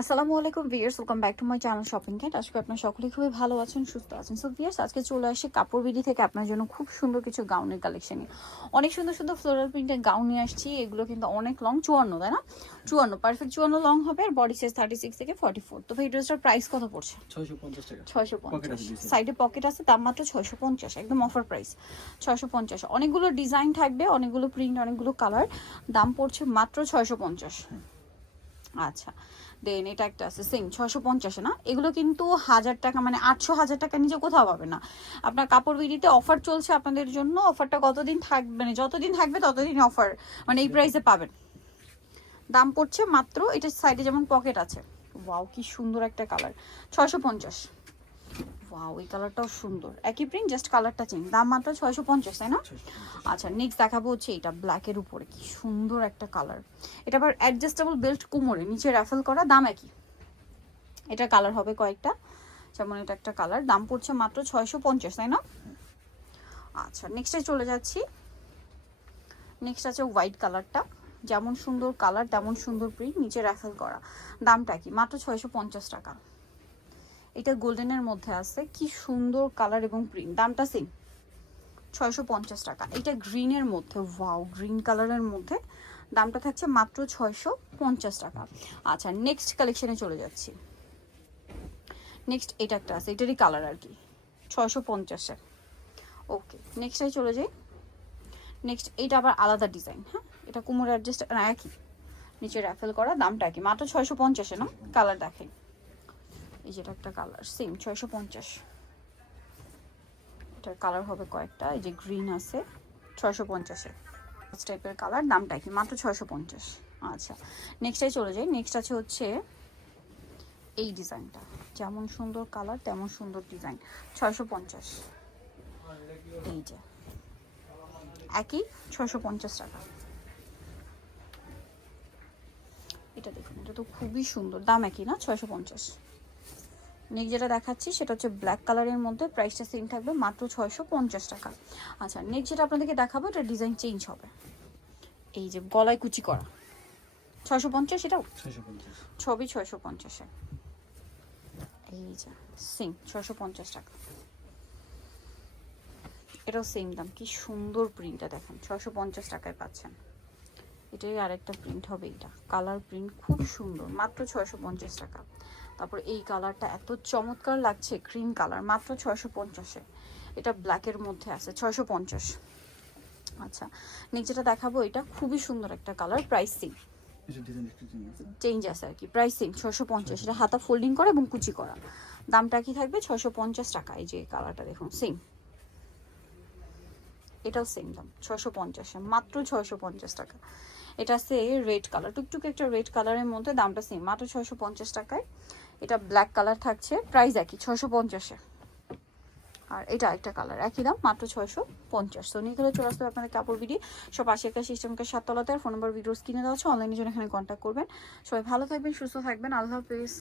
আসসালামু আলাইকুম viewers, welcome back to my channel shopping guide. আজকে আপনারা সকলেই খুবই ভালো আছেন, সুস্থ আছেন। সো ভিউয়ার্স, আজকে চলে আসি কাপড় বিডি থেকে আপনার জন্য খুব সুন্দর কিছু গাউনের কালেকশন নিয়ে। অনেক সুন্দর সুন্দর ফ্লোরাল প্রিন্টের গাউন নিয়ে আসছি। এগুলো কিন্তু অনেক লং, 54, তাই না? 54 পারফেক্ট 54 লং হবে। আর বডি সাইজ 36 থেকে 44। তো এই ড্রেসটার প্রাইস কত পড়ছে? 650 টাকা। 650। সাইডে পকেট আছে, দাম মাত্র 650, একদম অফার প্রাইস 650। অনেকগুলো ডিজাইন থাকবে, অনেকগুলো প্রিন্ট, অনেকগুলো কালার, দাম পড়ছে মাত্র 650। আচ্ছা, দেন এটা একটা আছে সেম 650 না। এগুলো কিন্তু 1000 টাকা, মানে 800 টাকা নিচে কোথাও পাবে না। আপনার কাপড় বিডিতে অফার চলছে আপনাদের জন্য। অফারটা কতদিন থাকবে, মানে যতদিন থাকবে ততদিন অফার, মানে এই প্রাইসে পাবেন। দাম পড়ছে মাত্র, এটা সাইডে যেমন পকেট আছে, ওয়াও কি সুন্দর একটা কালার, 650। ওয়াও, এই কালারটাও সুন্দর, একই প্রিন্ট, জাস্ট কালারটা চেঞ্জ। দাম মাত্র 650, তাই না? আচ্ছা, নেক্সট দেখাবো হচ্ছে এটা ব্ল্যাকের উপরে, কি সুন্দর একটা কালার। এটা আবার অ্যাডজাস্টেবল বেল্ট কোমরে, নিচে র্যাফেল করা, দাম একই। এটা কালার হবে কয়েকটা, যেমন এটা একটা কালার, দাম পড়ছে মাত্র 650, তাই না? আচ্ছা, নেক্সটে চলে যাচ্ছি। নেক্সট আছে হোয়াইট কালারটা, যেমন সুন্দর কালার তেমন সুন্দর প্রিন্ট, নিচে র্যাফেল করা, দামটা কি? মাত্র 650 টাকা। এটা গোল্ডেনের মধ্যে আছে, কি সুন্দর কালার এবং প্রিন্ট, দামটা সেম 650 টাকা। এটা গ্রিনের মধ্যে, ওয়াও গ্রিন কালারের মধ্যে, দামটা থাকছে মাত্র 650 টাকা। আচ্ছা, নেক্সট কালেকশনে চলে যাচ্ছি। নেক্সট এটা একটা আছে, এটারই কালার আর কি, 650-এ। ওকে, নেক্সটটাই চলে যাই। নেক্সট এইটা আবার আলাদা ডিজাইন, হ্যাঁ, এটা কোমর অ্যাডজাস্ট না, একই, নিচে র্যাফেল করা, দামটা কি? মাত্র 650-এ না? কালার দেখাই, এই যেটা একটা কালার সেম 650। এটার কালার হবে কয়েকটা, এই যে গ্রিন আছে, 650-এ টাইপের কালার, দামটা কি? মাত্র 650। আচ্ছা, নেক্সটটাই চলে যাই। নেক্সট আছে হচ্ছে এই ডিজাইনটা, যেমন সুন্দর কালার তেমন সুন্দর ডিজাইন, 650। এই যে একই 650 টাকা। এটা দেখুন, এটা তো খুবই সুন্দর, দাম একই না? 650। নেক্সট যেটা দেখাচ্ছি সেটা হচ্ছে ব্ল্যাক কালারের মধ্যে, প্রাইসটা সেম থাকবে, মাত্র 650 টাকা। আচ্ছা, নেক্সট যেটা আপনাদেরকে দেখাবো, এটা ডিজাইন চেঞ্জ হবে। এই যে গলায় কুচি করা, 650, এটাও 650। ছবি 650-এ। এই যে সেম 650 টাকা। এটাও সেম দাম, কি সুন্দর প্রিন্টটা দেখেন, 650 টাকায় পাচ্ছেন। এটাই আরেকটা প্রিন্ট হবে, এটা কালার প্রিন্ট খুব সুন্দর, মাত্র 650 টাকা। তারপর এই কালারটা এত চমৎকার লাগছে, ক্রিম কালার, মাত্র 650-এ। এটা ব্ল্যাকের মধ্যে আছে, 650। আচ্ছা, নেক্সট যেটা দেখাবো, এটা খুবই সুন্দর একটা কালার, প্রাইস সেম, চেঞ্জ আছে আর কি, প্রাইস সেম 650। এটা হাতা ফোল্ডিং করা এবং কুচি করা, দামটা কি থাকবে? 650 টাকা। এই যে কালারটা দেখুন সেম, এটাও সেম দাম 650-এ, মাত্র 650 টাকা। এটা আছে রেড কালার, টুকটুক একটা রেড কালারের মধ্যে, দামটা সেম, মাত্র 650 টাকায়। এটা ব্ল্যাক কালার থাকছে, প্রাইস একই 650-এ। আর এটা একটা কালার, একই দাম, মাত্র 650। তো নিয়ে গেলে চলে আসতে হবে আপনাদের কাপড় বিডি, সব 80 সিস্টেমকে 7 তলাতে। আর ফোন নাম্বার ভিডিওস কিনে দেওয়া আছে, অনলাইনে জন্য এখানে কন্ট্যাক্ট করবেন। সবাই ভালো থাকবেন, সুস্থ থাকবেন, আল্লাহ হাফেজ।